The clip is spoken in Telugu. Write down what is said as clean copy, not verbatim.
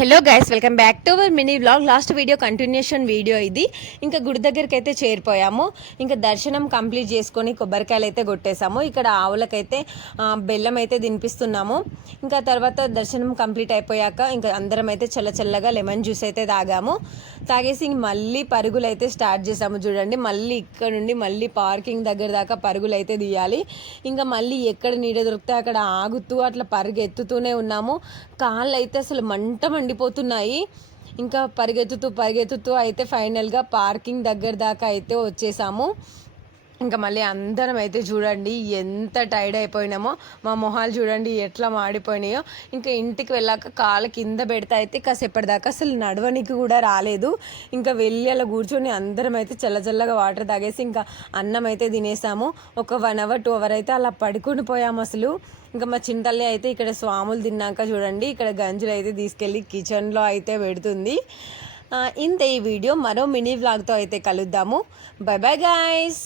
Hello guys, welcome back to our mini vlog. Last video continuation video ఇది. ఇంకా గుడి దగ్గరికి అయితే చేరిపోయాము. ఇంకా దర్శనం కంప్లీట్ చేసుకొని కొబ్బరికాయలు అయితే కొట్టేసాము. ఇక్కడ ఆవులకైతే బెల్లం అయితే తినిపిస్తున్నాము. ఇంకా తర్వాత దర్శనం కంప్లీట్ అయిపోయాక ఇంకా అందరం అయితే చల్లగా లెమన్ జ్యూస్ అయితే తాగేసి మళ్ళీ పరుగులు అయితే స్టార్ట్ చేసాము. చూడండి, మళ్ళీ ఇక్కడ నుండి మళ్ళీ పార్కింగ్ దగ్గర దాకా పరుగులు అయితే తీయాలి. ఇంకా మళ్ళీ ఎక్కడ నీడ దొరికితే అక్కడ ఆగుతూ అట్లా పరుగెత్తుతూనే ఉన్నాము. కాళ్ళు అయితే అసలు మండిపోతున్నాయి. ఇంకా పరిగెత్తుతూ అయితే ఫైనల్గా పార్కింగ్ దగ్గర దాకా అయితే వచ్చేసాము. ఇంకా మళ్ళీ అందరం అయితే చూడండి ఎంత టైర్డ్ అయిపోయినామో, మా మొహాలు చూడండి ఎట్లా మాడిపోయినాయో. ఇంకా ఇంటికి వెళ్ళాక కాళ్ళ కింద పెడితే అయితే కాసేపటిదాకా అసలు నడవనికి కూడా రాలేదు. ఇంకా వెళ్ళి అలా కూర్చొని అందరం అయితే చల్లగా వాటర్ తాగేసి ఇంకా అన్నం అయితే తినేసాము. ఒక 1 hour 2 hour అయితే అలా పడుకుని పోయాము అసలు. ఇంకా మా చింతల్లి అయితే ఇక్కడ స్వాములు తిన్నాక చూడండి ఇక్కడ గంజులు అయితే తీసుకెళ్ళి కిచెన్లో అయితే పెడుతుంది. ఇంత ఈ వీడియో మరో మినీ వ్లాగ్తో అయితే కలుద్దాము. By bye guys.